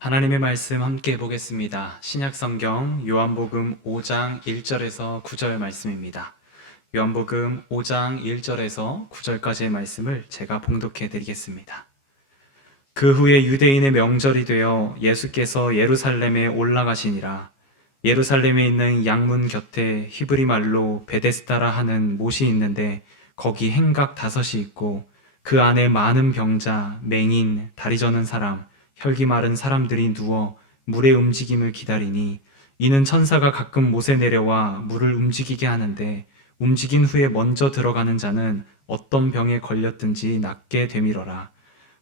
하나님의 말씀 함께 보겠습니다. 신약성경 요한복음 5장 1절에서 9절 말씀입니다. 요한복음 5장 1절에서 9절까지의 말씀을 제가 봉독해 드리겠습니다. 그 후에 유대인의 명절이 되어 예수께서 예루살렘에 올라가시니라. 예루살렘에 있는 양문 곁에 히브리 말로 베데스다라 하는 못이 있는데 거기 행각 5이 있고 그 안에 많은 병자, 맹인, 다리 저는 사람, 혈기 마른 사람들이 누워 물의 움직임을 기다리니 이는 천사가 가끔 못에 내려와 물을 움직이게 하는데 움직인 후에 먼저 들어가는 자는 어떤 병에 걸렸든지 낫게 되밀어라.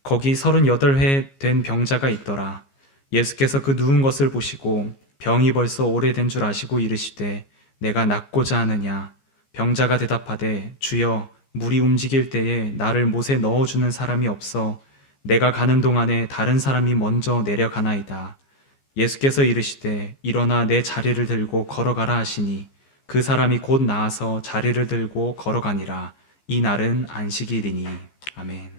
거기 38회 된 병자가 있더라. 예수께서 그 누운 것을 보시고 병이 벌써 오래된 줄 아시고 이르시되 내가 낫고자 하느냐. 병자가 대답하되 주여 물이 움직일 때에 나를 못에 넣어주는 사람이 없어 내가 가는 동안에 다른 사람이 먼저 내려가나이다. 예수께서 이르시되 일어나 내 자리를 들고 걸어가라 하시니 그 사람이 곧 나아서 자리를 들고 걸어가니라. 이 날은 안식일이니. 아멘.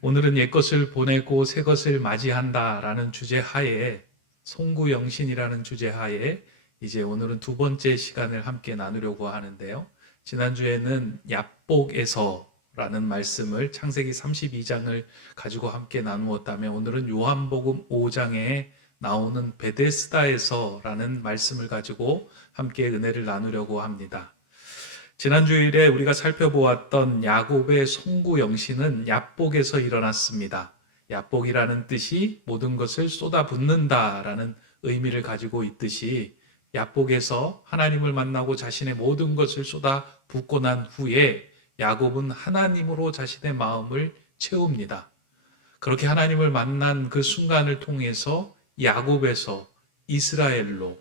오늘은 옛것을 보내고 새것을 맞이한다라는 주제 하에 송구영신이라는 주제 하에 이제 오늘은 두 번째 시간을 함께 나누려고 하는데요. 지난주에는 얍복에서라는 말씀을 창세기 32장을 가지고 함께 나누었다면 오늘은 요한복음 5장에 나오는 베데스다에서라는 말씀을 가지고 함께 은혜를 나누려고 합니다. 지난 주일에 우리가 살펴보았던 야곱의 송구영신은 얍복에서 일어났습니다. 얍복이라는 뜻이 모든 것을 쏟아붓는다라는 의미를 가지고 있듯이 얍복에서 하나님을 만나고 자신의 모든 것을 쏟아붓고 난 후에 야곱은 하나님으로 자신의 마음을 채웁니다. 그렇게 하나님을 만난 그 순간을 통해서 야곱에서 이스라엘로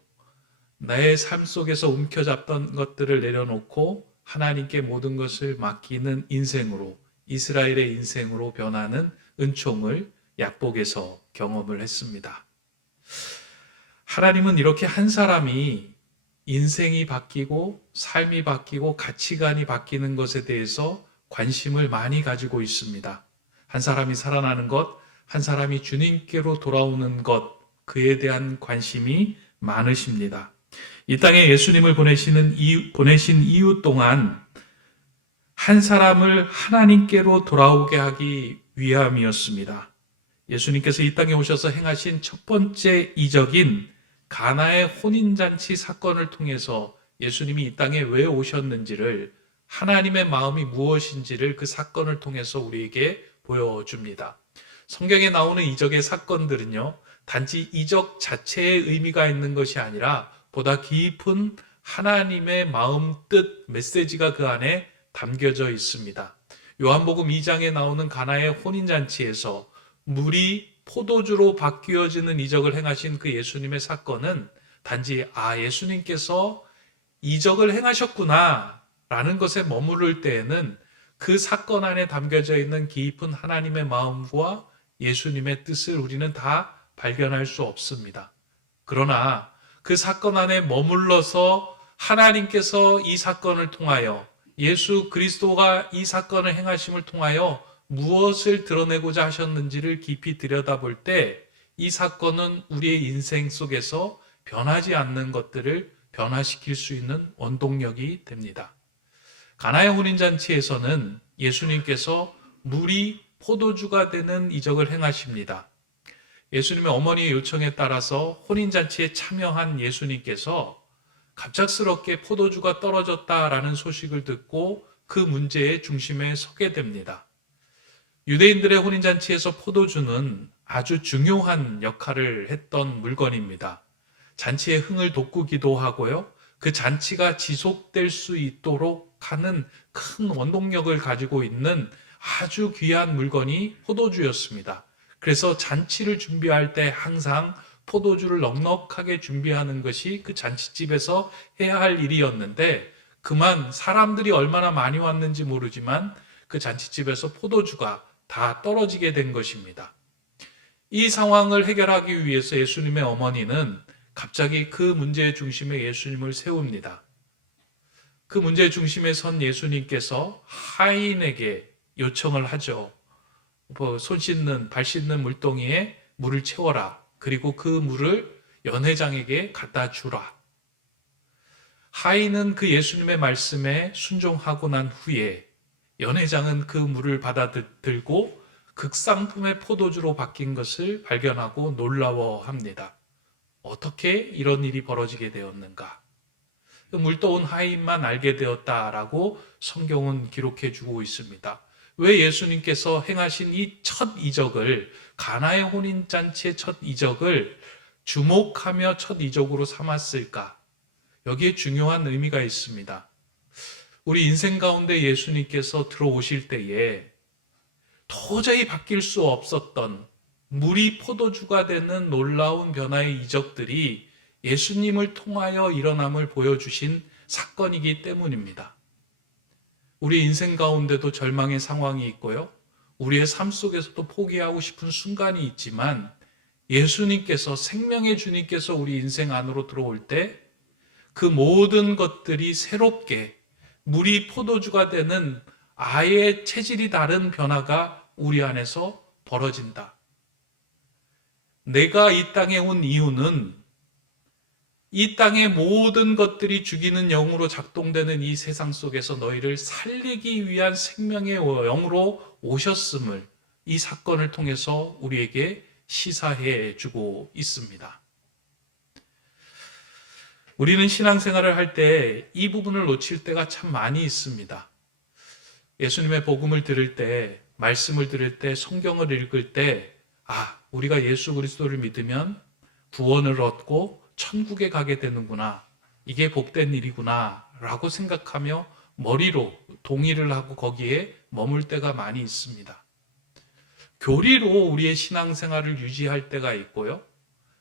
나의 삶 속에서 움켜잡던 것들을 내려놓고 하나님께 모든 것을 맡기는 인생으로, 이스라엘의 인생으로 변하는 은총을 얍복에서 경험을 했습니다. 하나님은 이렇게 한 사람이 인생이 바뀌고 삶이 바뀌고 가치관이 바뀌는 것에 대해서 관심을 많이 가지고 있습니다. 한 사람이 살아나는 것, 한 사람이 주님께로 돌아오는 것, 그에 대한 관심이 많으십니다. 이 땅에 예수님을 보내신 이유 동안 한 사람을 하나님께로 돌아오게 하기 위함이었습니다. 예수님께서 이 땅에 오셔서 행하신 첫 번째 이적인 가나의 혼인잔치 사건을 통해서 예수님이 이 땅에 왜 오셨는지를, 하나님의 마음이 무엇인지를 그 사건을 통해서 우리에게 보여줍니다. 성경에 나오는 이적의 사건들은요, 단지 이적 자체의 의미가 있는 것이 아니라 보다 깊은 하나님의 마음, 뜻, 메시지가 그 안에 담겨져 있습니다. 요한복음 2장에 나오는 가나의 혼인잔치에서 물이 포도주로 바뀌어지는 이적을 행하신 그 예수님의 사건은 단지 예수님께서 이적을 행하셨구나 라는 것에 머무를 때에는 그 사건 안에 담겨져 있는 깊은 하나님의 마음과 예수님의 뜻을 우리는 다 발견할 수 없습니다. 그러나 그 사건 안에 머물러서 하나님께서 이 사건을 통하여, 예수 그리스도가 이 사건을 행하심을 통하여 무엇을 드러내고자 하셨는지를 깊이 들여다볼 때 이 사건은 우리의 인생 속에서 변하지 않는 것들을 변화시킬 수 있는 원동력이 됩니다. 가나의 혼인잔치에서는 예수님께서 물이 포도주가 되는 이적을 행하십니다. 예수님의 어머니의 요청에 따라서 혼인잔치에 참여한 예수님께서 갑작스럽게 포도주가 떨어졌다라는 소식을 듣고 그 문제의 중심에 서게 됩니다. 유대인들의 혼인잔치에서 포도주는 아주 중요한 역할을 했던 물건입니다. 잔치의 흥을 돋구기도 하고요. 그 잔치가 지속될 수 있도록 하는 큰 원동력을 가지고 있는 아주 귀한 물건이 포도주였습니다. 그래서 잔치를 준비할 때 항상 포도주를 넉넉하게 준비하는 것이 그 잔치집에서 해야 할 일이었는데, 그만 사람들이 얼마나 많이 왔는지 모르지만 그 잔치집에서 포도주가 다 떨어지게 된 것입니다. 이 상황을 해결하기 위해서 예수님의 어머니는 갑자기 그 문제의 중심에 예수님을 세웁니다. 그 문제의 중심에 선 예수님께서 하인에게 요청을 하죠. 손 씻는, 발 씻는 물동이에 물을 채워라. 그리고 그 물을 연회장에게 갖다 주라. 하인은 그 예수님의 말씀에 순종하고 난 후에 연회장은 그 물을 받아들고 극상품의 포도주로 바뀐 것을 발견하고 놀라워합니다. 어떻게 이런 일이 벌어지게 되었는가? 물도온 하인만 알게 되었다라고 성경은 기록해 주고 있습니다. 왜 예수님께서 행하신 이 첫 이적을, 가나의 혼인잔치의 첫 이적을 주목하며 첫 이적으로 삼았을까? 여기에 중요한 의미가 있습니다. 우리 인생 가운데 예수님께서 들어오실 때에 도저히 바뀔 수 없었던 물이 포도주가 되는 놀라운 변화의 이적들이 예수님을 통하여 일어남을 보여주신 사건이기 때문입니다. 우리 인생 가운데도 절망의 상황이 있고요. 우리의 삶 속에서도 포기하고 싶은 순간이 있지만 예수님께서, 생명의 주님께서 우리 인생 안으로 들어올 때 그 모든 것들이 새롭게 물이 포도주가 되는 아예 체질이 다른 변화가 우리 안에서 벌어진다. 내가 이 땅에 온 이유는 이 땅의 모든 것들이 죽이는 영으로 작동되는 이 세상 속에서 너희를 살리기 위한 생명의 영으로 오셨음을 이 사건을 통해서 우리에게 시사해 주고 있습니다. 우리는 신앙생활을 할 때 이 부분을 놓칠 때가 참 많이 있습니다. 예수님의 복음을 들을 때, 말씀을 들을 때, 성경을 읽을 때, 우리가 예수 그리스도를 믿으면 구원을 얻고 천국에 가게 되는구나. 이게 복된 일이구나. 라고 생각하며 머리로 동의를 하고 거기에 머물 때가 많이 있습니다. 교리로 우리의 신앙생활을 유지할 때가 있고요.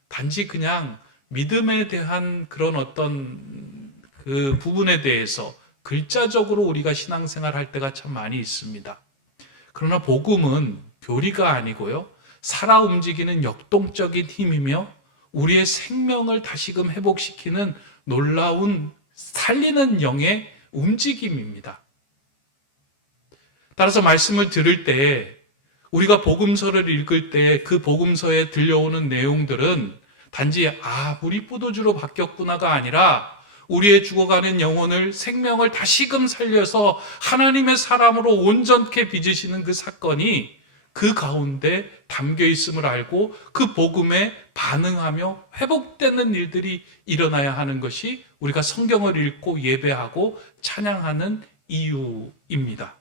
단지 그냥 믿음에 대한 그런 어떤 그 부분에 대해서 글자적으로 우리가 신앙생활 할 때가 참 많이 있습니다. 그러나 복음은 교리가 아니고요. 살아 움직이는 역동적인 힘이며 우리의 생명을 다시금 회복시키는 놀라운 살리는 영의 움직임입니다. 따라서 말씀을 들을 때 우리가 복음서를 읽을 때 그 복음서에 들려오는 내용들은 단지 물이 포도주로 바뀌었구나가 아니라 우리의 죽어가는 영혼을, 생명을 다시금 살려서 하나님의 사람으로 온전케 빚으시는 그 사건이 그 가운데 담겨 있음을 알고 그 복음에 반응하며 회복되는 일들이 일어나야 하는 것이 우리가 성경을 읽고 예배하고 찬양하는 이유입니다.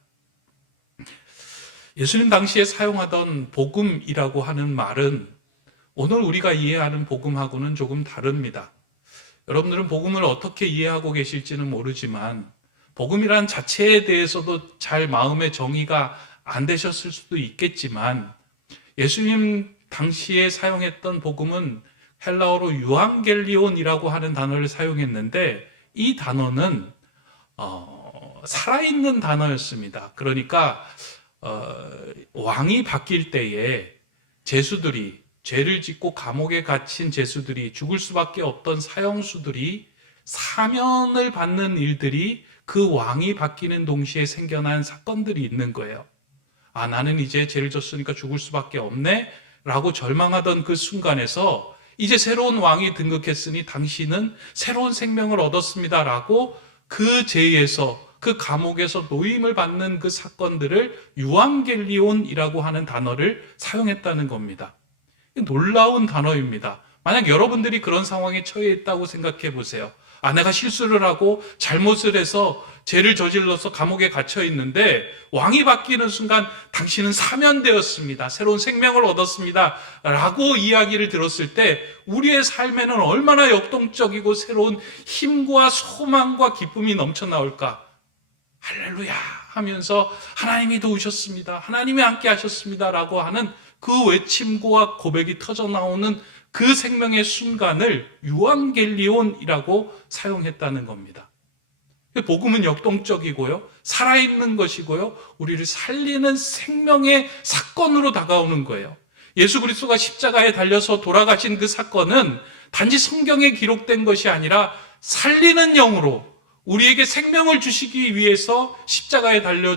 예수님 당시에 사용하던 복음이라고 하는 말은 오늘 우리가 이해하는 복음하고는 조금 다릅니다. 여러분들은 복음을 어떻게 이해하고 계실지는 모르지만 복음이란 자체에 대해서도 잘 마음의 정의가 안 되셨을 수도 있겠지만 예수님 당시에 사용했던 복음은 헬라어로 유앙겔리온이라고 하는 단어를 사용했는데 이 단어는 살아있는 단어였습니다. 그러니까 왕이 바뀔 때에 제수들이, 죄를 짓고 감옥에 갇힌 제수들이, 죽을 수밖에 없던 사형수들이 사면을 받는 일들이 그 왕이 바뀌는 동시에 생겨난 사건들이 있는 거예요. 나는 이제 죄를 졌으니까 죽을 수밖에 없네 라고 절망하던 그 순간에서 이제 새로운 왕이 등극했으니 당신은 새로운 생명을 얻었습니다 라고 그 죄에서, 그 감옥에서 노임을 받는 그 사건들을 유앙겔리온이라고 하는 단어를 사용했다는 겁니다. 놀라운 단어입니다. 만약 여러분들이 그런 상황에 처해 있다고 생각해 보세요. 내가 실수를 하고 잘못을 해서 죄를 저질러서 감옥에 갇혀 있는데 왕이 바뀌는 순간 당신은 사면되었습니다. 새로운 생명을 얻었습니다. 라고 이야기를 들었을 때 우리의 삶에는 얼마나 역동적이고 새로운 힘과 소망과 기쁨이 넘쳐나올까? 할렐루야 하면서 하나님이 도우셨습니다. 하나님이 함께 하셨습니다. 라고 하는 그 외침과 고백이 터져나오는 그 생명의 순간을 유앙겔리온이라고 사용했다는 겁니다. 복음은 역동적이고요, 살아있는 것이고요, 우리를 살리는 생명의 사건으로 다가오는 거예요. 예수 그리스도가 십자가에 달려서 돌아가신 그 사건은 단지 성경에 기록된 것이 아니라 살리는 영으로 우리에게 생명을 주시기 위해서 십자가에 달려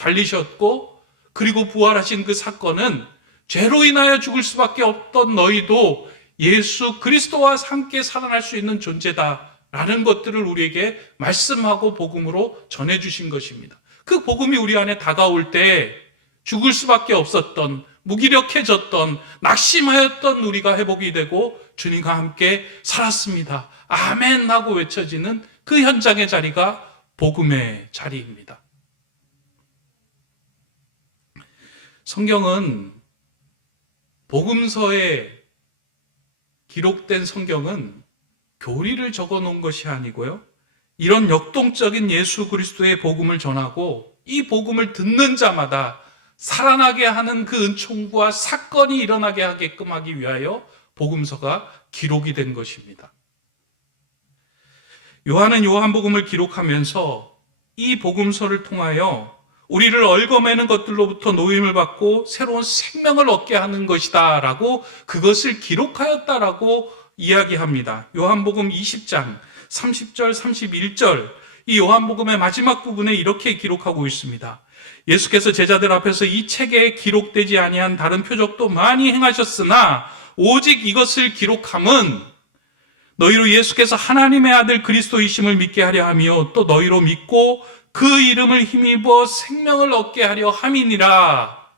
달리셨고, 그리고 부활하신 그 사건은 죄로 인하여 죽을 수밖에 없던 너희도 예수 그리스도와 함께 살아날 수 있는 존재다라는 것들을 우리에게 말씀하고 복음으로 전해주신 것입니다. 그 복음이 우리 안에 다가올 때 죽을 수밖에 없었던, 무기력해졌던, 낙심하였던 우리가 회복이 되고 주님과 함께 살았습니다. 아멘 하고 외쳐지는 그 현장의 자리가 복음의 자리입니다. 성경은, 복음서에 기록된 성경은 교리를 적어 놓은 것이 아니고요, 이런 역동적인 예수 그리스도의 복음을 전하고 이 복음을 듣는 자마다 살아나게 하는 그 은총과 사건이 일어나게 하게끔 하기 위하여 복음서가 기록이 된 것입니다. 요한은 요한복음을 기록하면서 이 복음서를 통하여 우리를 얽어매는 것들로부터 노임을 받고 새로운 생명을 얻게 하는 것이다 라고, 그것을 기록하였다라고 이야기합니다. 요한복음 20장 30절 31절, 이 요한복음의 마지막 부분에 이렇게 기록하고 있습니다. 예수께서 제자들 앞에서 이 책에 기록되지 아니한 다른 표적도 많이 행하셨으나 오직 이것을 기록함은 너희로 예수께서 하나님의 아들 그리스도이심을 믿게 하려 하며 또 너희로 믿고 그 이름을 힘입어 생명을 얻게 하려 함이니라.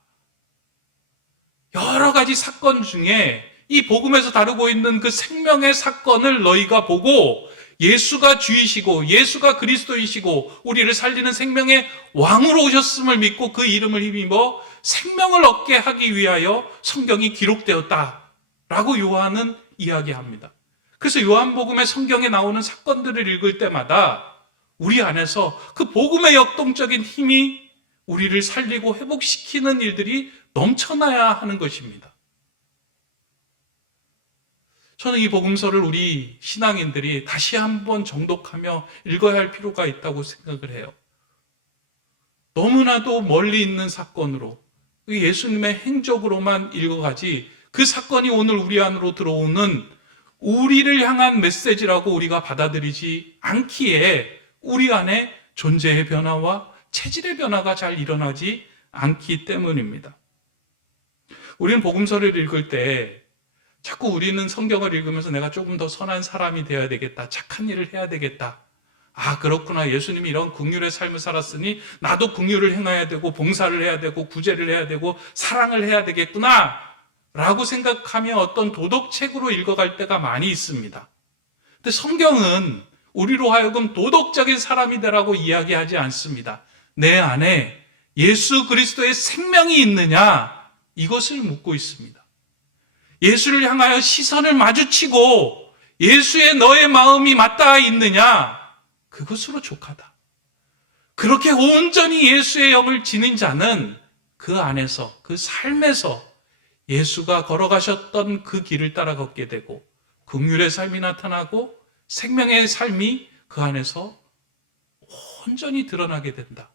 여러 가지 사건 중에 이 복음에서 다루고 있는 그 생명의 사건을 너희가 보고 예수가 주이시고 예수가 그리스도이시고 우리를 살리는 생명의 왕으로 오셨음을 믿고 그 이름을 힘입어 생명을 얻게 하기 위하여 성경이 기록되었다라고 요한은 이야기합니다. 그래서 요한복음의 성경에 나오는 사건들을 읽을 때마다 우리 안에서 그 복음의 역동적인 힘이 우리를 살리고 회복시키는 일들이 넘쳐나야 하는 것입니다. 저는 이 복음서를 우리 신앙인들이 다시 한번 정독하며 읽어야 할 필요가 있다고 생각을 해요. 너무나도 멀리 있는 사건으로, 예수님의 행적으로만 읽어가지 그 사건이 오늘 우리 안으로 들어오는 우리를 향한 메시지라고 우리가 받아들이지 않기에 우리 안에 존재의 변화와 체질의 변화가 잘 일어나지 않기 때문입니다. 우리는 복음서를 읽을 때 자꾸 우리는 성경을 읽으면서 내가 조금 더 선한 사람이 되어야 되겠다, 착한 일을 해야 되겠다, 아 그렇구나, 예수님이 이런 긍휼의 삶을 살았으니 나도 긍휼을 행해야 되고 봉사를 해야 되고 구제를 해야 되고 사랑을 해야 되겠구나 라고 생각하며 어떤 도덕책으로 읽어갈 때가 많이 있습니다. 근데 성경은 우리로 하여금 도덕적인 사람이 되라고 이야기하지 않습니다. 내 안에 예수 그리스도의 생명이 있느냐, 이것을 묻고 있습니다. 예수를 향하여 시선을 마주치고 예수의 너의 마음이 맞닿아 있느냐, 그것으로 족하다. 그렇게 온전히 예수의 영을 지닌 자는 그 안에서, 그 삶에서 예수가 걸어가셨던 그 길을 따라 걷게 되고 긍휼의 삶이 나타나고 생명의 삶이 그 안에서 온전히 드러나게 된다.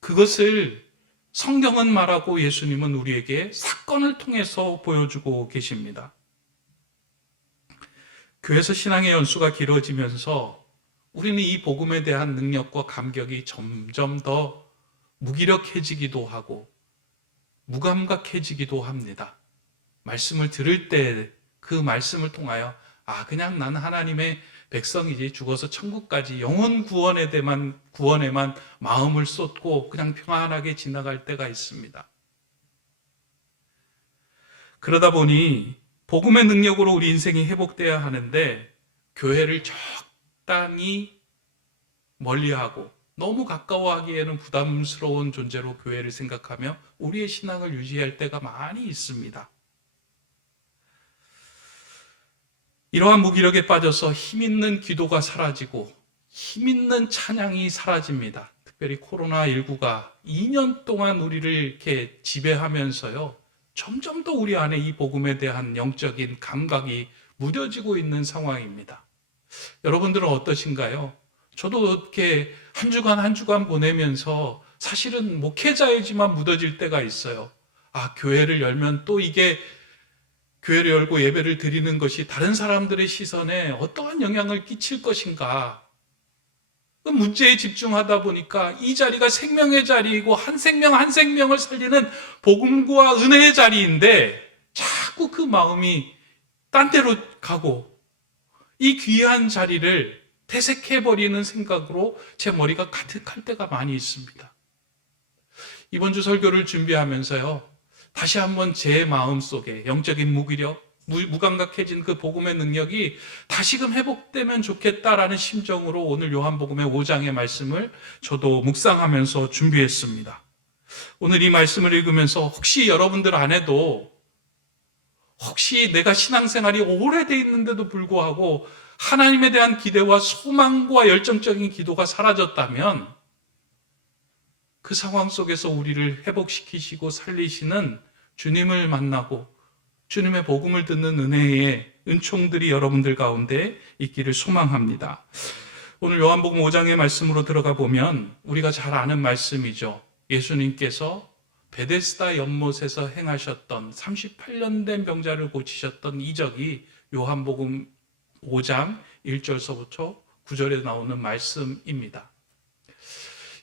그것을 성경은 말하고 예수님은 우리에게 사건을 통해서 보여주고 계십니다. 교회에서 신앙의 연수가 길어지면서 우리는 이 복음에 대한 능력과 감격이 점점 더 무기력해지기도 하고 무감각해지기도 합니다. 말씀을 들을 때 그 말씀을 통하여 그냥 나는 하나님의 백성이지, 죽어서 천국까지 영혼 구원에만 마음을 쏟고 그냥 평안하게 지나갈 때가 있습니다. 그러다 보니 복음의 능력으로 우리 인생이 회복돼야 하는데 교회를 적당히 멀리하고 너무 가까워하기에는 부담스러운 존재로 교회를 생각하며 우리의 신앙을 유지할 때가 많이 있습니다. 이러한 무기력에 빠져서 힘있는 기도가 사라지고 힘있는 찬양이 사라집니다. 특별히 코로나19가 2년 동안 우리를 이렇게 지배하면서요, 점점 더 우리 안에 이 복음에 대한 영적인 감각이 무뎌지고 있는 상황입니다. 여러분들은 어떠신가요? 저도 이렇게 한 주간 보내면서 사실은 목회자이지만 무뎌질 때가 있어요. 교회를 열면 또 이게 교회를 열고 예배를 드리는 것이 다른 사람들의 시선에 어떠한 영향을 끼칠 것인가. 그 문제에 집중하다 보니까 이 자리가 생명의 자리이고 한 생명 한 생명을 살리는 복음과 은혜의 자리인데 자꾸 그 마음이 딴 데로 가고 이 귀한 자리를 퇴색해버리는 생각으로 제 머리가 가득할 때가 많이 있습니다. 이번 주 설교를 준비하면서요, 다시 한번 제 마음속에 영적인 무기력, 무감각해진 그 복음의 능력이 다시금 회복되면 좋겠다라는 심정으로 오늘 요한복음의 5장의 말씀을 저도 묵상하면서 준비했습니다. 오늘 이 말씀을 읽으면서 혹시 여러분들 안에도 혹시 내가 신앙생활이 오래돼 있는데도 불구하고 하나님에 대한 기대와 소망과 열정적인 기도가 사라졌다면 그 상황 속에서 우리를 회복시키시고 살리시는 주님을 만나고 주님의 복음을 듣는 은혜의 은총들이 여러분들 가운데 있기를 소망합니다. 오늘 요한복음 5장의 말씀으로 들어가 보면 우리가 잘 아는 말씀이죠. 예수님께서 베데스다 연못에서 행하셨던 38년 된 병자를 고치셨던 이적이 요한복음 5장 1절서부터 9절에 나오는 말씀입니다.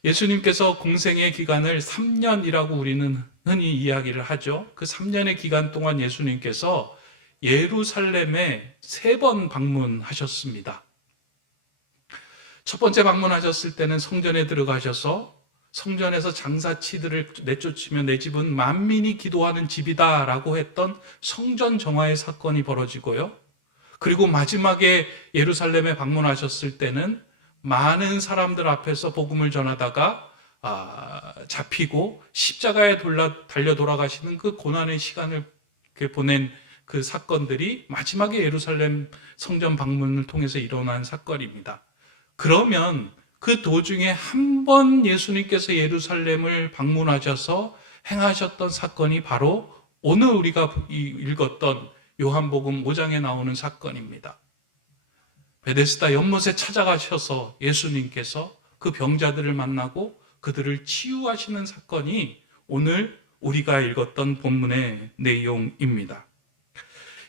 예수님께서 공생의 기간을 3년이라고 우리는 흔히 이야기를 하죠. 그 3년의 기간 동안 예수님께서 예루살렘에 3번 방문하셨습니다. 첫 번째 방문하셨을 때는 성전에 들어가셔서 성전에서 장사치들을 내쫓으며 내 집은 만민이 기도하는 집이다라고 했던 성전 정화의 사건이 벌어지고요. 그리고 마지막에 예루살렘에 방문하셨을 때는 많은 사람들 앞에서 복음을 전하다가 잡히고 십자가에 달려 돌아가시는 그 고난의 시간을 보낸 그 사건들이 마지막에 예루살렘 성전 방문을 통해서 일어난 사건입니다. 그러면 그 도중에 한 번 예수님께서 예루살렘을 방문하셔서 행하셨던 사건이 바로 오늘 우리가 읽었던 요한복음 5장에 나오는 사건입니다. 베데스다 연못에 찾아가셔서 예수님께서 그 병자들을 만나고 그들을 치유하시는 사건이 오늘 우리가 읽었던 본문의 내용입니다.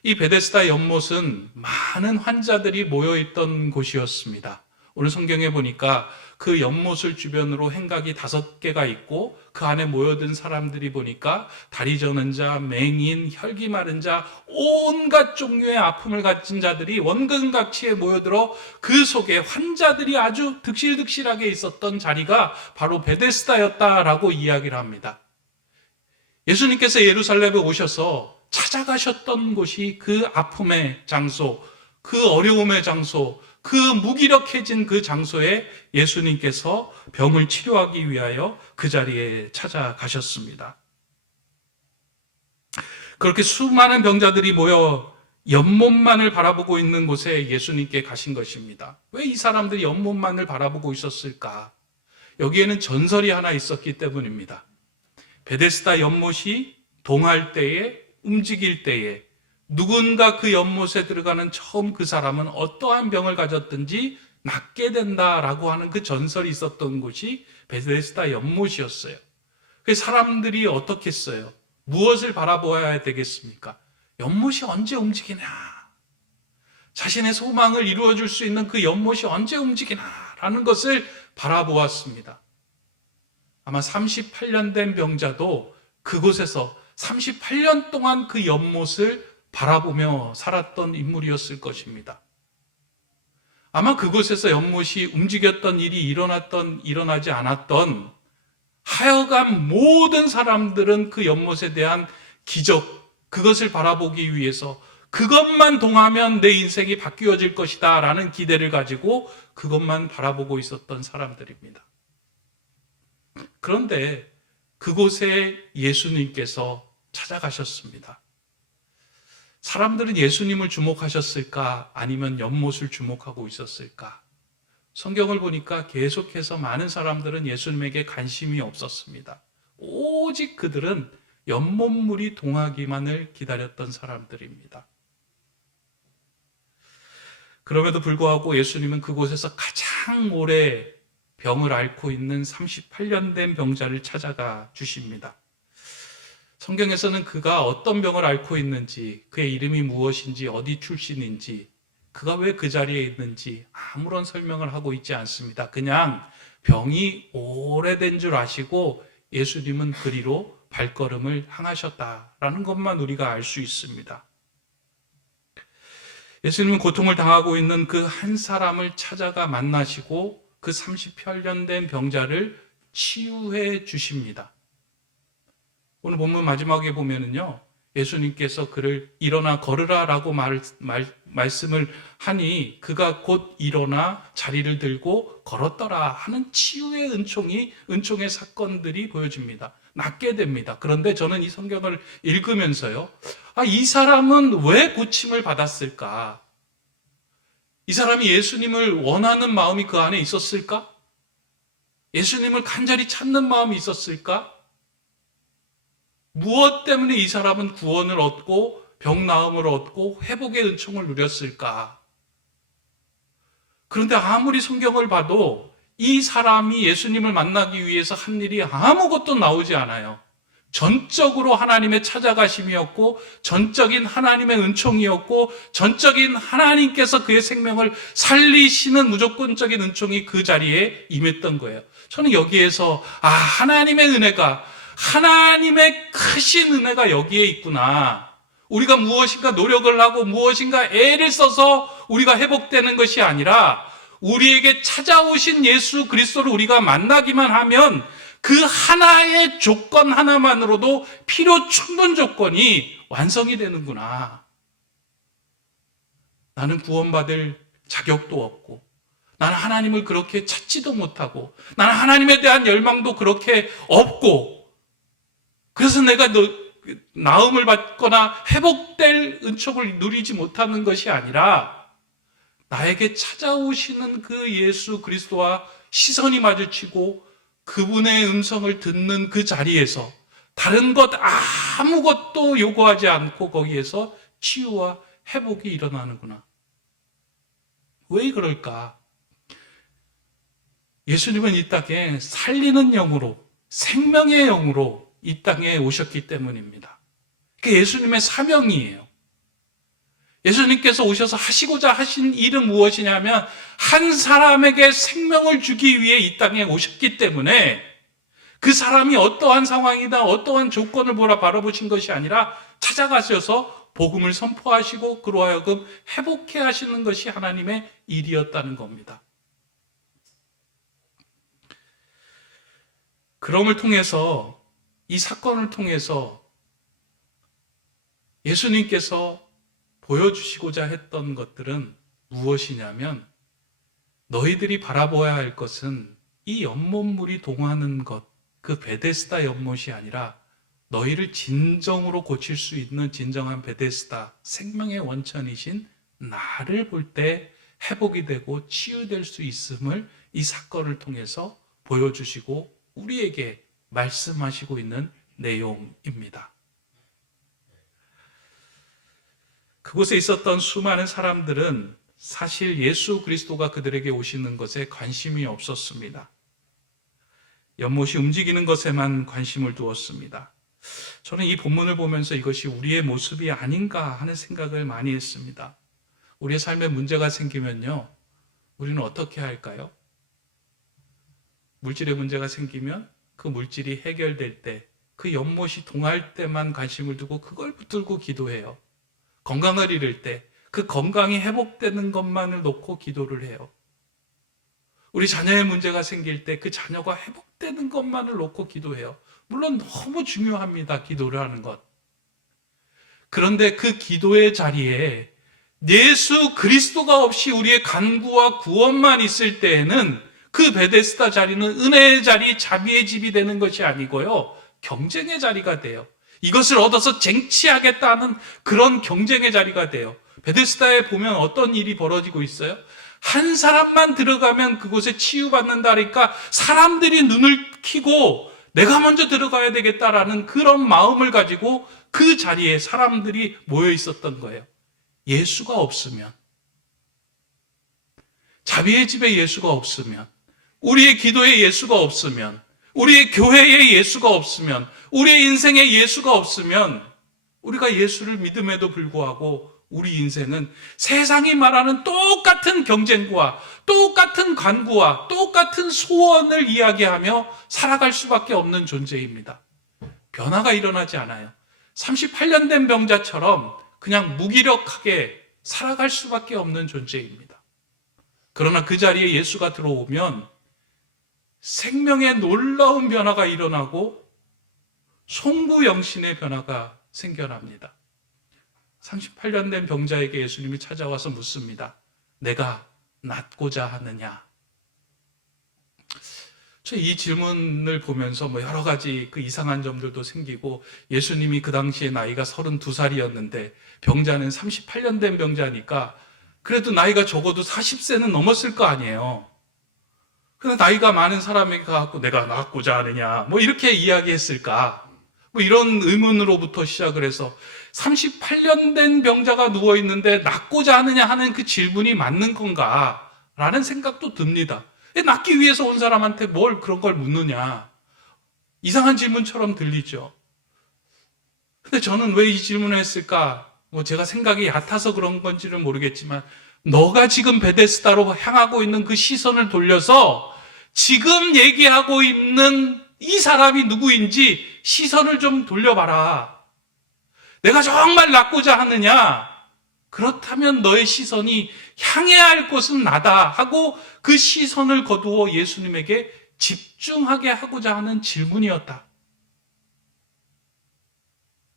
이 베데스다 연못은 많은 환자들이 모여있던 곳이었습니다. 오늘 성경에 보니까 그 연못을 주변으로 행각이 5개가 있고 그 안에 모여든 사람들이 보니까 다리 저는 자, 맹인, 혈기 마른 자, 온갖 종류의 아픔을 가진 자들이 원근각치에 모여들어 그 속에 환자들이 아주 득실득실하게 있었던 자리가 바로 베데스다였다라고 이야기를 합니다. 예수님께서 예루살렘에 오셔서 찾아가셨던 곳이 그 아픔의 장소, 그 어려움의 장소, 그 무기력해진 그 장소에 예수님께서 병을 치료하기 위하여 그 자리에 찾아가셨습니다. 그렇게 수많은 병자들이 모여 연못만을 바라보고 있는 곳에 예수님께 가신 것입니다. 왜 이 사람들이 연못만을 바라보고 있었을까? 여기에는 전설이 하나 있었기 때문입니다. 베데스다 연못이 동할 때에, 움직일 때에 누군가 그 연못에 들어가는 처음 그 사람은 어떠한 병을 가졌든지 낫게 된다라고 하는 그 전설이 있었던 곳이 베데스다 연못이었어요. 그 사람들이 어떻게 했어요? 무엇을 바라보아야 되겠습니까? 연못이 언제 움직이나? 자신의 소망을 이루어줄 수 있는 그 연못이 언제 움직이나? 라는 것을 바라보았습니다. 아마 38년 된 병자도 그곳에서 38년 동안 그 연못을 바라보며 살았던 인물이었을 것입니다. 아마 그곳에서 연못이 움직였던 일이 일어나지 않았던 하여간 모든 사람들은 그 연못에 대한 기적, 그것을 바라보기 위해서 그것만 동하면 내 인생이 바뀌어질 것이다 라는 기대를 가지고 그것만 바라보고 있었던 사람들입니다. 그런데 그곳에 예수님께서 찾아가셨습니다. 사람들은 예수님을 주목하셨을까? 아니면 연못을 주목하고 있었을까? 성경을 보니까 계속해서 많은 사람들은 예수님에게 관심이 없었습니다. 오직 그들은 연못물이 동하기만을 기다렸던 사람들입니다. 그럼에도 불구하고 예수님은 그곳에서 가장 오래 병을 앓고 있는 38년 된 병자를 찾아가 주십니다. 성경에서는 그가 어떤 병을 앓고 있는지, 그의 이름이 무엇인지, 어디 출신인지 그가 왜 그 자리에 있는지 아무런 설명을 하고 있지 않습니다. 그냥 병이 오래된 줄 아시고 예수님은 그리로 발걸음을 향하셨다라는 것만 우리가 알 수 있습니다. 예수님은 고통을 당하고 있는 그 한 사람을 찾아가 만나시고 그 38년 된 병자를 치유해 주십니다. 오늘 본문 마지막에 보면은요, 예수님께서 그를 일어나 걸으라 라고 말씀을 하니 그가 곧 일어나 자리를 들고 걸었더라 하는 치유의 은총의 사건들이 보여집니다. 낫게 됩니다. 그런데 저는 이 성경을 읽으면서요, 이 사람은 왜 고침을 받았을까? 이 사람이 예수님을 원하는 마음이 그 안에 있었을까? 예수님을 간절히 찾는 마음이 있었을까? 무엇 때문에 이 사람은 구원을 얻고 병 나음을 얻고 회복의 은총을 누렸을까? 그런데 아무리 성경을 봐도 이 사람이 예수님을 만나기 위해서 한 일이 아무것도 나오지 않아요. 전적으로 하나님의 찾아가심이었고, 전적인 하나님의 은총이었고, 전적인 하나님께서 그의 생명을 살리시는 무조건적인 은총이 그 자리에 임했던 거예요. 저는 여기에서 하나님의 은혜가, 하나님의 크신 은혜가 여기에 있구나. 우리가 무엇인가 노력을 하고 무엇인가 애를 써서 우리가 회복되는 것이 아니라 우리에게 찾아오신 예수 그리스도를 우리가 만나기만 하면 그 하나의 조건 하나만으로도 필요 충분 조건이 완성이 되는구나. 나는 구원받을 자격도 없고, 나는 하나님을 그렇게 찾지도 못하고, 나는 하나님에 대한 열망도 그렇게 없고, 그래서 내가 나음을 받거나 회복될 은총을 누리지 못하는 것이 아니라 나에게 찾아오시는 그 예수 그리스도와 시선이 마주치고 그분의 음성을 듣는 그 자리에서 다른 것 아무것도 요구하지 않고 거기에서 치유와 회복이 일어나는구나. 왜 그럴까? 예수님은 이 땅에 살리는 영으로, 생명의 영으로 이 땅에 오셨기 때문입니다. 그게 예수님의 사명이에요. 예수님께서 오셔서 하시고자 하신 일은 무엇이냐면 한 사람에게 생명을 주기 위해 이 땅에 오셨기 때문에 그 사람이 어떠한 상황이나 어떠한 조건을 바라보신 것이 아니라 찾아가셔서 복음을 선포하시고 그로 하여금 회복해 하시는 것이 하나님의 일이었다는 겁니다. 그럼을 통해서, 이 사건을 통해서 예수님께서 보여주시고자 했던 것들은 무엇이냐면 너희들이 바라보아야 할 것은 이 연못물이 동하는 것, 그 베데스다 연못이 아니라 너희를 진정으로 고칠 수 있는 진정한 베데스다, 생명의 원천이신 나를 볼 때 회복이 되고 치유될 수 있음을 이 사건을 통해서 보여주시고 우리에게 말씀하시고 있는 내용입니다. 그곳에 있었던 수많은 사람들은 사실 예수 그리스도가 그들에게 오시는 것에 관심이 없었습니다. 연못이 움직이는 것에만 관심을 두었습니다. 저는 이 본문을 보면서 이것이 우리의 모습이 아닌가 하는 생각을 많이 했습니다. 우리의 삶에 문제가 생기면요, 우리는 어떻게 할까요? 물질의 문제가 생기면 그 물질이 해결될 때, 그 연못이 동할 때만 관심을 두고 그걸 붙들고 기도해요. 건강을 잃을 때 그 건강이 회복되는 것만을 놓고 기도를 해요. 우리 자녀의 문제가 생길 때 그 자녀가 회복되는 것만을 놓고 기도해요. 물론 너무 중요합니다, 기도를 하는 것. 그런데 그 기도의 자리에 예수 그리스도가 없이 우리의 간구와 구원만 있을 때에는 그 베데스다 자리는 은혜의 자리, 자비의 집이 되는 것이 아니고요, 경쟁의 자리가 돼요. 이것을 얻어서 쟁취하겠다는 그런 경쟁의 자리가 돼요. 베데스다에 보면 어떤 일이 벌어지고 있어요? 한 사람만 들어가면 그곳에 치유받는다니까 사람들이 눈을 켜고 내가 먼저 들어가야 되겠다라는 그런 마음을 가지고 그 자리에 사람들이 모여 있었던 거예요. 예수가 없으면, 자비의 집에 예수가 없으면, 우리의 기도에 예수가 없으면, 우리의 교회에 예수가 없으면, 우리의 인생에 예수가 없으면 우리가 예수를 믿음에도 불구하고 우리 인생은 세상이 말하는 똑같은 경쟁과 똑같은 관구와 똑같은 소원을 이야기하며 살아갈 수밖에 없는 존재입니다. 변화가 일어나지 않아요. 38년 된 병자처럼 그냥 무기력하게 살아갈 수밖에 없는 존재입니다. 그러나 그 자리에 예수가 들어오면 생명의 놀라운 변화가 일어나고 송구영신의 변화가 생겨납니다. 38년 된 병자에게 예수님이 찾아와서 묻습니다. 내가 낫고자 하느냐? 이 질문을 보면서 여러 가지 그 이상한 점들도 생기고, 예수님이 그 당시에 나이가 32살이었는데 병자는 38년 된 병자니까 그래도 나이가 적어도 40세는 넘었을 거 아니에요. 근데 나이가 많은 사람에게 가서 내가 낫고자 하느냐 이렇게 이야기했을까? 이런 의문으로부터 시작을 해서 38년 된 병자가 누워있는데 낫고자 하느냐 하는 그 질문이 맞는 건가? 라는 생각도 듭니다. 낫기 위해서 온 사람한테 뭘 그런 걸 묻느냐? 이상한 질문처럼 들리죠. 근데 저는 왜 이 질문을 했을까? 제가 생각이 얕아서 그런 건지는 모르겠지만, 너가 지금 베데스다로 향하고 있는 그 시선을 돌려서 지금 얘기하고 있는 이 사람이 누구인지 시선을 좀 돌려봐라. 내가 정말 낫고자 하느냐? 그렇다면 너의 시선이 향해야 할 곳은 나다 하고 그 시선을 거두어 예수님에게 집중하게 하고자 하는 질문이었다.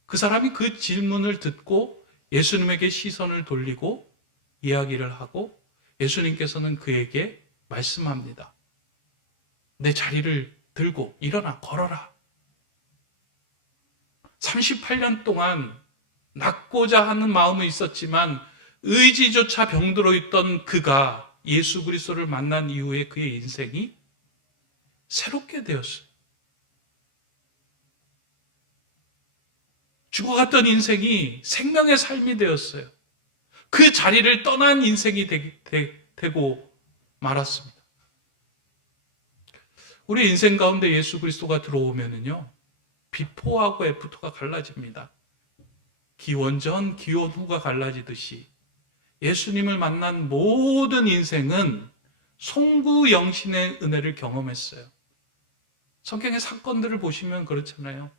그 사람이 그 질문을 듣고 예수님에게 시선을 돌리고 이야기를 하고, 예수님께서는 그에게 말씀합니다. 내 자리를 들고 일어나 걸어라. 38년 동안 낫고자 하는 마음은 있었지만 의지조차 병들어 있던 그가 예수 그리스도를 만난 이후에 그의 인생이 새롭게 되었어요. 죽어갔던 인생이 생명의 삶이 되었어요. 그 자리를 떠난 인생이 되고 말았습니다. 우리 인생 가운데 예수 그리스도가 들어오면은요, 비포하고 애프터가 갈라집니다. 기원 전, 기원 후가 갈라지듯이 예수님을 만난 모든 인생은 송구영신의 은혜를 경험했어요. 성경의 사건들을 보시면 그렇잖아요.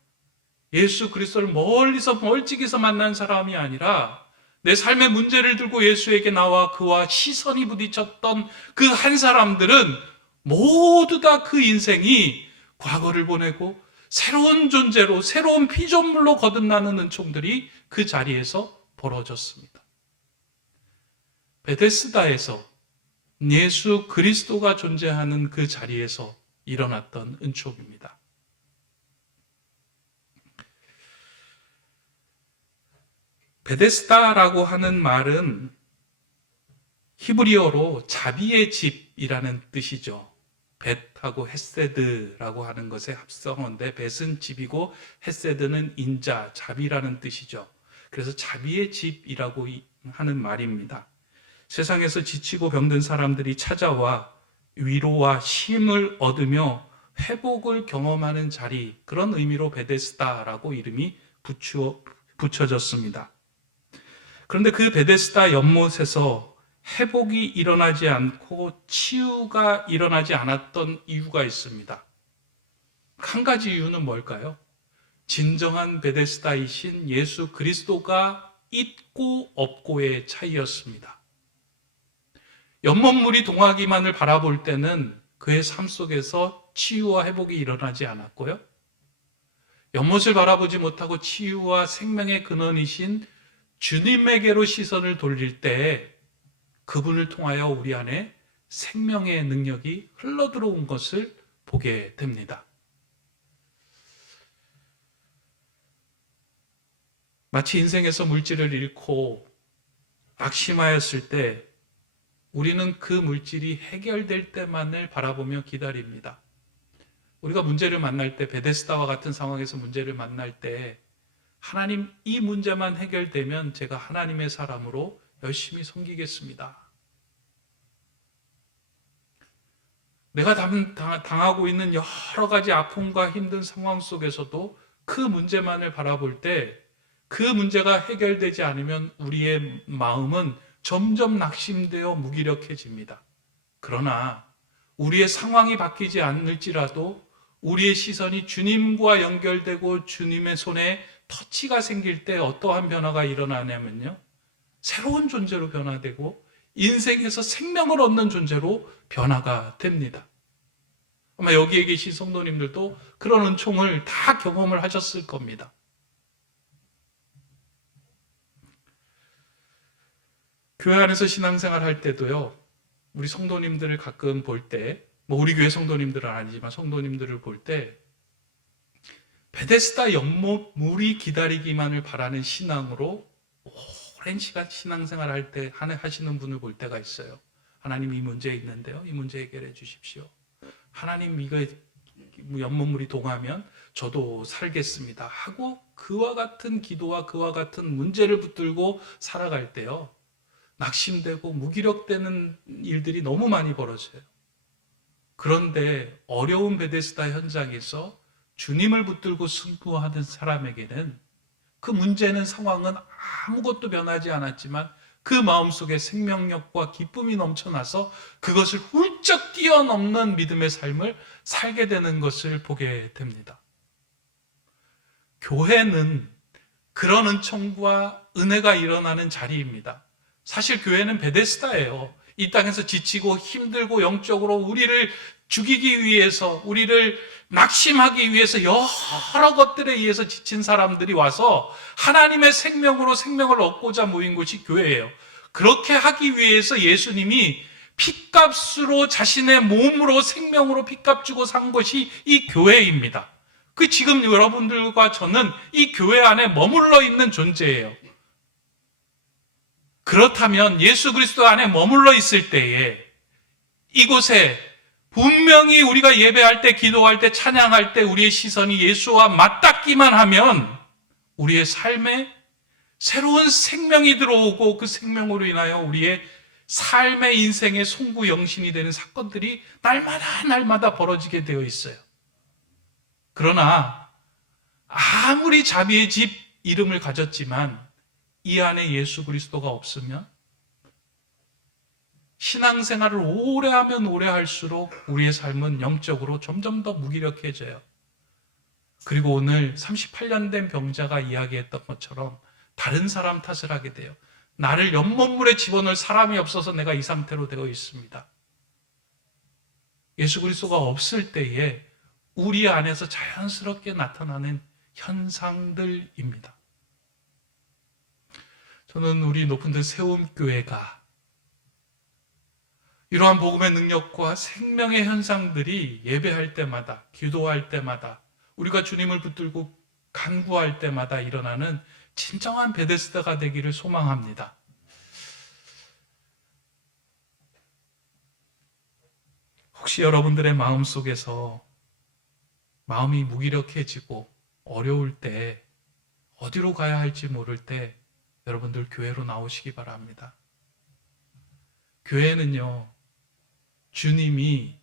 예수 그리스도를 멀리서 멀찍이서 만난 사람이 아니라 내 삶의 문제를 들고 예수에게 나와 그와 시선이 부딪혔던 그 한 사람들은 모두 다 그 인생이 과거를 보내고 새로운 존재로, 새로운 피조물로 거듭나는 은총들이 그 자리에서 벌어졌습니다. 베데스다에서 예수 그리스도가 존재하는 그 자리에서 일어났던 은총입니다. 베데스다라고 하는 말은 히브리어로 자비의 집이라는 뜻이죠. 벳하고 헤세드라고 하는 것의 합성어인데, 벳은 집이고 헤세드는 인자, 자비라는 뜻이죠. 그래서 자비의 집이라고 하는 말입니다. 세상에서 지치고 병든 사람들이 찾아와 위로와 쉼을 얻으며 회복을 경험하는 자리, 그런 의미로 베데스다라고 이름이 붙여졌습니다. 그런데 그 베데스다 연못에서 회복이 일어나지 않고 치유가 일어나지 않았던 이유가 있습니다. 한 가지 이유는 뭘까요? 진정한 베데스다이신 예수 그리스도가 있고 없고의 차이였습니다. 연못물이 동하기만을 바라볼 때는 그의 삶 속에서 치유와 회복이 일어나지 않았고요. 연못을 바라보지 못하고 치유와 생명의 근원이신 주님에게로 시선을 돌릴 때 그분을 통하여 우리 안에 생명의 능력이 흘러들어온 것을 보게 됩니다. 마치 인생에서 물질을 잃고 낙심하였을 때 우리는 그 물질이 해결될 때만을 바라보며 기다립니다. 우리가 문제를 만날 때, 베데스다와 같은 상황에서 문제를 만날 때, 하나님, 이 문제만 해결되면 제가 하나님의 사람으로 열심히 섬기겠습니다. 내가 당하고 있는 여러 가지 아픔과 힘든 상황 속에서도 그 문제만을 바라볼 때 그 문제가 해결되지 않으면 우리의 마음은 점점 낙심되어 무기력해집니다. 그러나 우리의 상황이 바뀌지 않을지라도 우리의 시선이 주님과 연결되고 주님의 손에 터치가 생길 때 어떠한 변화가 일어나냐면요, 새로운 존재로 변화되고 인생에서 생명을 얻는 존재로 변화가 됩니다. 아마 여기에 계신 성도님들도 그런 은총을 다 경험을 하셨을 겁니다. 교회 안에서 신앙생활 할 때도요, 우리 성도님들을 가끔 볼 때, 우리 교회 성도님들은 아니지만 성도님들을 볼 때, 베데스다 연못물이 기다리기만을 바라는 신앙으로 오랜 시간 신앙생활 할 때 하시는 분을 볼 때가 있어요. 하나님, 이 문제 있는데요, 이 문제 해결해 주십시오. 하나님, 이거 연못물이 동하면 저도 살겠습니다 하고 그와 같은 기도와 그와 같은 문제를 붙들고 살아갈 때요, 낙심되고 무기력되는 일들이 너무 많이 벌어져요. 그런데 어려운 베데스다 현장에서 주님을 붙들고 승부하는 사람에게는 그 문제는, 상황은 아무것도 변하지 않았지만 그 마음속에 생명력과 기쁨이 넘쳐나서 그것을 훌쩍 뛰어넘는 믿음의 삶을 살게 되는 것을 보게 됩니다. 교회는 그런 은총과 은혜가 일어나는 자리입니다. 사실 교회는 베데스다예요. 이 땅에서 지치고 힘들고 영적으로 우리를 죽이기 위해서, 우리를 낙심하기 위해서 여러 것들에 의해서 지친 사람들이 와서 하나님의 생명으로 생명을 얻고자 모인 곳이 교회예요. 그렇게 하기 위해서 예수님이 핏값으로 자신의 몸으로 생명으로 핏값 주고 산 것이 이 교회입니다. 지금 여러분들과 저는 이 교회 안에 머물러 있는 존재예요. 그렇다면 예수 그리스도 안에 머물러 있을 때에 이곳에 분명히 우리가 예배할 때, 기도할 때, 찬양할 때 우리의 시선이 예수와 맞닿기만 하면 우리의 삶에 새로운 생명이 들어오고 그 생명으로 인하여 우리의 삶의 인생의 송구영신이 되는 사건들이 날마다 벌어지게 되어 있어요. 그러나 아무리 자비의 집 이름을 가졌지만 이 안에 예수 그리스도가 없으면 신앙생활을 오래 하면 오래 할수록 우리의 삶은 영적으로 점점 더 무기력해져요. 그리고 오늘 38년 된 병자가 이야기했던 것처럼 다른 사람 탓을 하게 돼요. 나를 연못물에 집어넣을 사람이 없어서 내가 이 상태로 되어 있습니다. 예수 그리스도가 없을 때에 우리 안에서 자연스럽게 나타나는 현상들입니다. 저는 우리 높은들 세움교회가 이러한 복음의 능력과 생명의 현상들이 예배할 때마다, 기도할 때마다, 우리가 주님을 붙들고 간구할 때마다 일어나는 진정한 베데스다가 되기를 소망합니다. 혹시 여러분들의 마음 속에서 마음이 무기력해지고 어려울 때, 어디로 가야 할지 모를 때 여러분들 교회로 나오시기 바랍니다. 교회는요, 주님이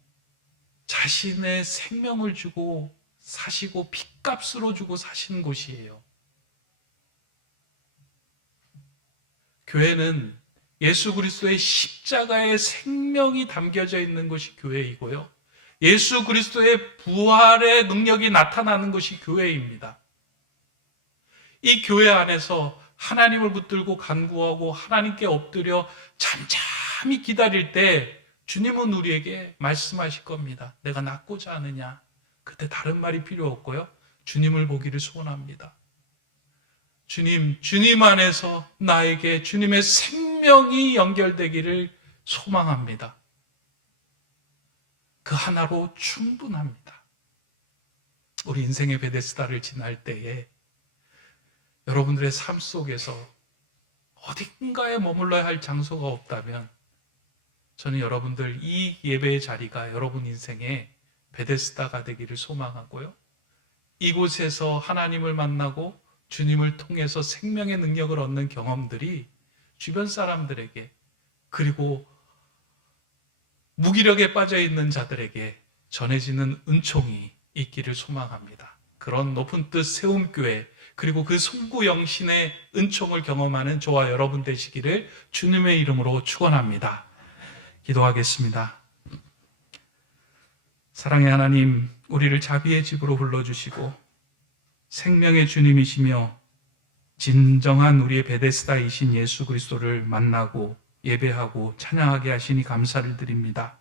자신의 생명을 주고 사시고 핏값으로 주고 사신 곳이에요. 교회는 예수 그리스도의 십자가의 생명이 담겨져 있는 것이 교회이고요, 예수 그리스도의 부활의 능력이 나타나는 것이 교회입니다. 이 교회 안에서 하나님을 붙들고 간구하고 하나님께 엎드려 잠잠히 기다릴 때 주님은 우리에게 말씀하실 겁니다. 내가 낫고자 하느냐? 그때 다른 말이 필요 없고요, 주님을 보기를 소원합니다. 주님 안에서 나에게 주님의 생명이 연결되기를 소망합니다. 그 하나로 충분합니다. 우리 인생의 베데스다를 지날 때에 여러분들의 삶 속에서 어딘가에 머물러야 할 장소가 없다면 저는 여러분들 이 예배의 자리가 여러분 인생의 베데스다가 되기를 소망하고요, 이곳에서 하나님을 만나고 주님을 통해서 생명의 능력을 얻는 경험들이 주변 사람들에게, 그리고 무기력에 빠져 있는 자들에게 전해지는 은총이 있기를 소망합니다. 그런 높은 뜻 세움교회, 그리고 그 송구영신의 은총을 경험하는 저와 여러분 되시기를 주님의 이름으로 축원합니다. 기도하겠습니다. 사랑의 하나님, 우리를 자비의 집으로 불러주시고 생명의 주님이시며 진정한 우리의 베데스다이신 예수 그리스도를 만나고 예배하고 찬양하게 하시니 감사를 드립니다.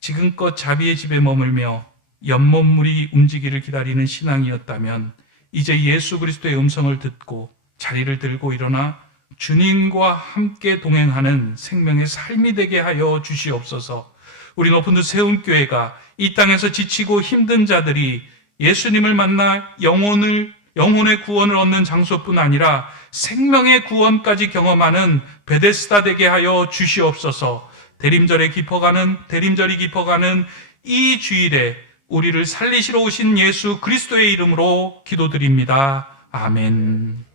지금껏 자비의 집에 머물며 연못물이 움직이를 기다리는 신앙이었다면 이제 예수 그리스도의 음성을 듣고 자리를 들고 일어나 주님과 함께 동행하는 생명의 삶이 되게 하여 주시옵소서. 우리 높은 듯 세운 교회가 이 땅에서 지치고 힘든 자들이 예수님을 만나 영혼의 구원을 얻는 장소뿐 아니라 생명의 구원까지 경험하는 베데스다 되게 하여 주시옵소서. 대림절이 깊어가는 이 주일에 우리를 살리시러 오신 예수 그리스도의 이름으로 기도드립니다. 아멘.